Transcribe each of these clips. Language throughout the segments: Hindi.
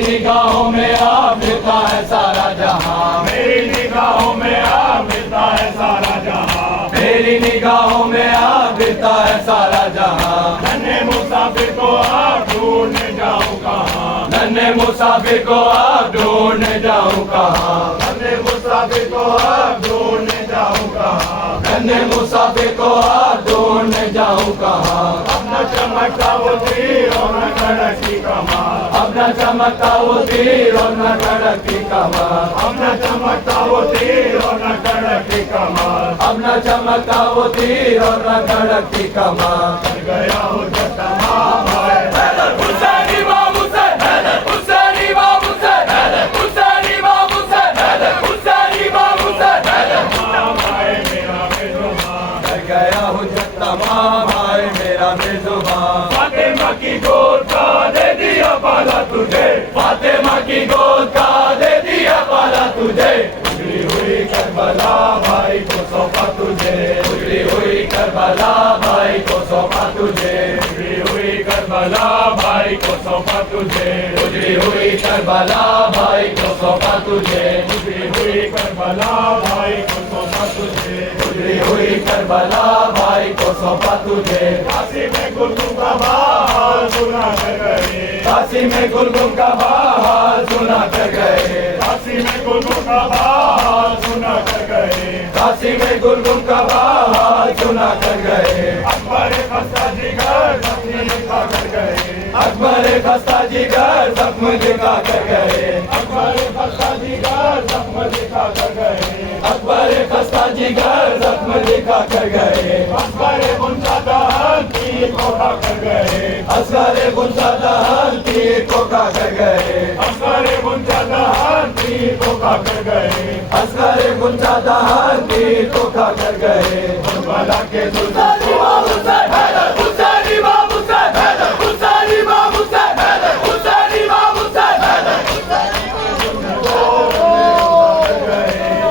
निगाहों में आप गिरता है सारा जहां, मेरी निगाहों में आप गिरता है सारा जहां, मेरी निगाहों में आप गिरता है सारा जहां। नन्हे मुसाफिर को आप ढूंढने जाऊं कहां, नन्हे मुसाफिर को आप ढूंढने जाऊं कहां, नन्हे मुसाफिर को आप ढूंढने जाऊं कहां, नन्हे मुसाफिर को आप ढूंढने जाऊं कहां। अपना चमकता वो तीर और न कड़की कमाल, अपना चमकता वो तीर और न कड़की कमाल, अपना चमकता वो तीर और न कड़की कमाल, अपना चमकता वो तीर और न कड़की कमाल। कर गया हो जो तमाम है हुसैनी बाबू से, हुसैनी बाबू से, हुसैनी बाबू से, हुसैनी बाबू से। तमाम है मेरा बेजुबान, कर गया हुज्जत तमाम आए मेरा बेजुबान। फातिमा की गोद का दे दिया पाला तुझे, फातिमा की गोद का दे दिया पाला तुझे, उजड़ी हुई करबला भाई को सौंपा तुझे, उजड़ी हुई करबला भाई को सौंपा तुझे, उजड़ी हुई करबला भाई को सौंपा तुझे, उजड़ी हुई करबला भाई को सौंपा तुझे, उजड़ी हुई करबला भाई को सौंपा तुझे, उजड़ी हुई करबला भाई को सौंपा तुझे। काशी में गुलगुम का बहार सुना कर गए, काशी में गुलगुम का बहार सुना कर गए, काशी में गुलगुम का बहार सुना कर गए, काशी में गुलगुम का बहार सुना कर गए। अकबर खस्ता जिगर जख्मी दिखा कर गए, अकबर खस्ता जिगर जख्म दिखा कर गए, अकबर खस्ता जिगर जख्म दिखा कर गए, अकबर खस्ता जिगर जख्म दिखा कर गए। अकबर गुंजा दहन तीर को खा कर गए, असगर गुंजा दहन तीर को खा कर गए, अकबर गुंजा दहन तीर को खा कर गए, असगर गुंजा दहन तीर को खा कर गए। करबला के हुसैनी बाबू से, हुसैनी बाबू से, हुसैनी बाबू से, हुसैनी बाबू से।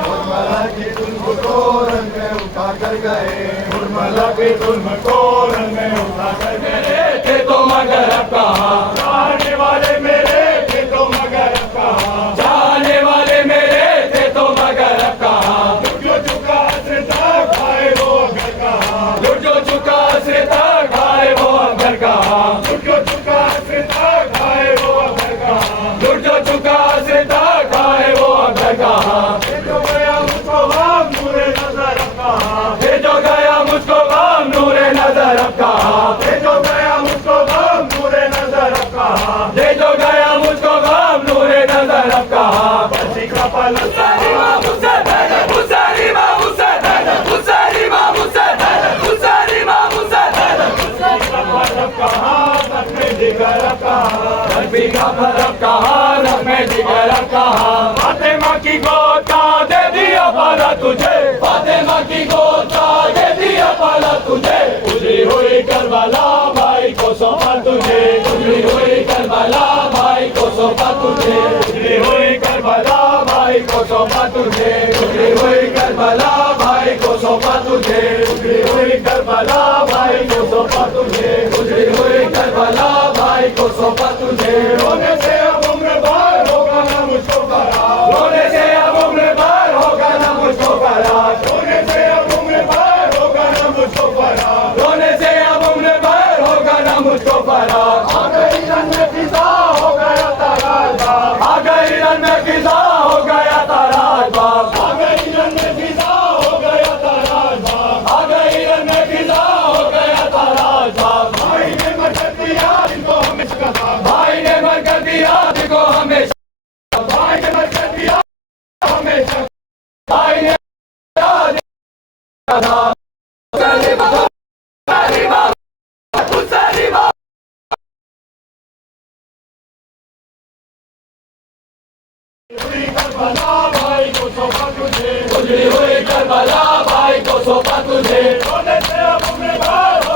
करबला के जुल्म को रंग में उठा कर गए, करबला के जुल्म को रंग में उठा कर गए, थे तो मगर अब कहाँ, चाहने वाले मेरे थे तो मगर अब कहाँ, जाने वाले मेरे थे तो मगर अब कहाँ। जो चुका असर तक आए वो घर कहाँ, लुट जो चुका से तक आए वो घर कहाँ, जो चुका असर तक आए वो घर कहाँ, लुट जो चुका से तक आए वो घर कहाँ। जो गया मुझको हम नूरे नजर अब कहाँ, ये जो गया मुझको गम नूरे नजर अब कहाँ, जो गया मुझको हम नूरे नजर अब कहाँ, ये जो गया मुझको गम नूरे नजर अब कहाँ। बची का पलक हुसैनी बाबू से, हुसैनी बाबू से, हुसैनी बाबू से, हुसैनी बाबू से। अब कहाँ तक में जिगर अब कहाँ, नबी का फरक कहाँ, रब में जिगर अब कहाँ। फातिमा की गोद का दे दिया पाला तुझे, फातिमा की गोद का दे दिया पाला तुझे, उजड़ी हुई करबला भाई को सौंपा तुझे, उजड़ी हुई करबला भाई को सौंपा तुझे, उजड़ी हुई करबला भाई को सौंपा तुझे, उजड़ी हुई करबला भाई को सौंपा तुझे, उजड़ी हुई करबला भाई को सौंपा तुझे, उजड़ी हुई करबला भाई को सौंपा तुझे। रोने से अब उम्र भर होगा ना मुझको फरार, रोने से अब उम्र भर होगा ना मुझको फरार, रोने से अब उम्र भर होगा ना मुझको फरार, रोने से अब उम्र भर होगा ना मुझको फरार। आ गई रन में फिजा हो गया तारा बाप, आ गई रन में फिजा हो गया तारा बाप, आ गई रन में फिजा हो गया तारा बाप, आ गई रन में फिजा हो गया तारा बाप। भाई ने मदद दिया इनको हमेशा कहा, भाई ने मर कर दिया देखो हमेशा, भाई ने मदद दिया हमेशा, भाई ने हुसैनी बाबू, हुसैनी बाबू, हुसैनी बाबू। उजड़ी करबला भाई को सौंपा तुझे, उजड़ी हुई करबला भाई को सौंपा तुझे, रोने से अब उम्र भर